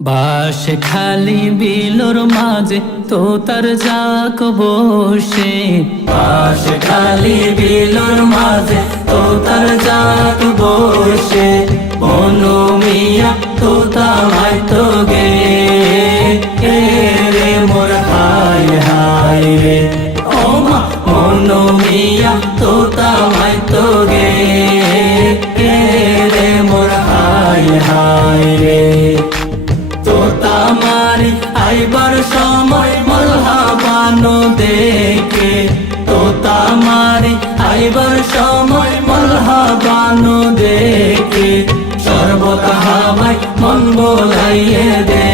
বাস খালি বিলোর মাঝে তোতার যাক বসে, বাস খালি বিলোর মাঝে তোতার যাক বসে, মনু মিয়া তোতা মাইতো গে রে মোর হায় হায় রে, ও মা মনু মিয়া তোতা মাইতো গে রে মোর হায় হায় রে। তোতা মারি আইবার সময় মলহাবানো দেখে, তোতা মারি আইবার সময় মলহাবানো দেখে, সর্বত হাওয়ায় মন বোলাইয়ে দে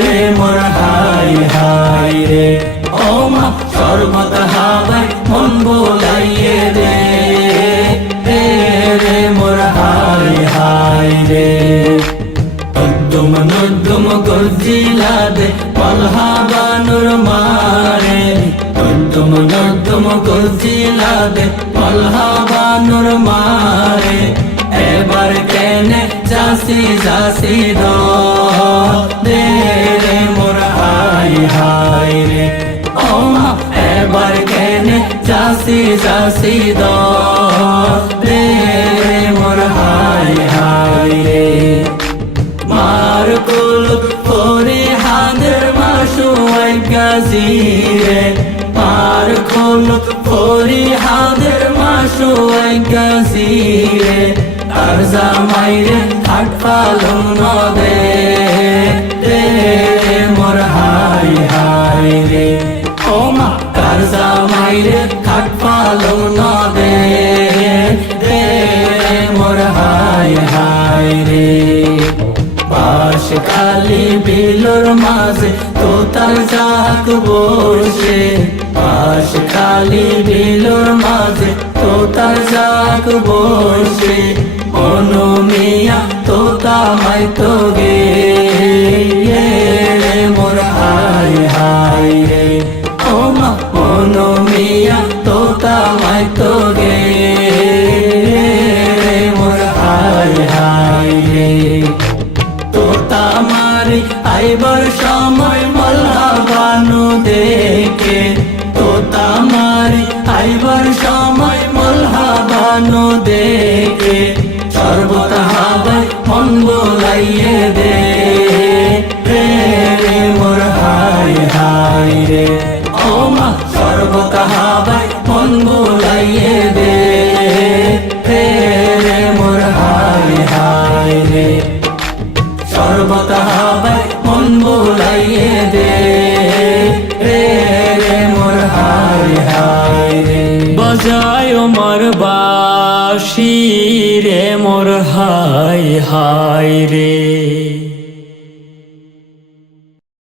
রে মোর হায় হায় রে, ও মা সর্বত হাওয়ায় মন বোলাইয়ে দে রে মোর হায় হায় রে। নদ্দুম নদ্দুম গর্জিলা দে মলহাবানুর মারে, নদ্দুম নদ্দুম গর্জিলা দে মলহাবানুর মারে, এবার কেনে যাসি যাসি দে রে মোর হায় হায় রে, ও মা এবার কেনে যাসি যাসি দে রে মোর হায় হায় রে। মার কুলুপ পরে হাদের মাসু গাজিরে, মার কুলুপ পরে হাদের মাসু গাজিরে, আর জামাইরে খাট পালং নদে রে মোর হায় হায় রে, ও মা কার জামাইরে খাট পালং নদে রে মোর হায় হায় রে। বাস খালি বিলোর মাঝে তোতার যাক বসে, বাস খালি বিলোর মাঝে তোতার যাক বসে, মনু মিয়া তোতা মাইতো গে রে মোর হায় হায় রে, ও মা মনু মিয়া তোতা মাইতো গে রে মোর হায় হায় রে। তোতা মারি আইবার সময় মলহাবানু দেখে, তোতা মারি আইবার সময় মলহাবানু দেখে, সর্বত হাওয়ায় মন বোলাইয়ে দে রে মোর হায় হায় রে, ও মা সর্বত হাওয়ায় মন বোলাইয়ে দে রে মোর হায় হায় রে, সর্বত হাওয়ায় মন বোলাইয়ে দে রে মোর হায় হায় রে। বাজায় মোর বাঁশি রে মোর হায় হায় রে।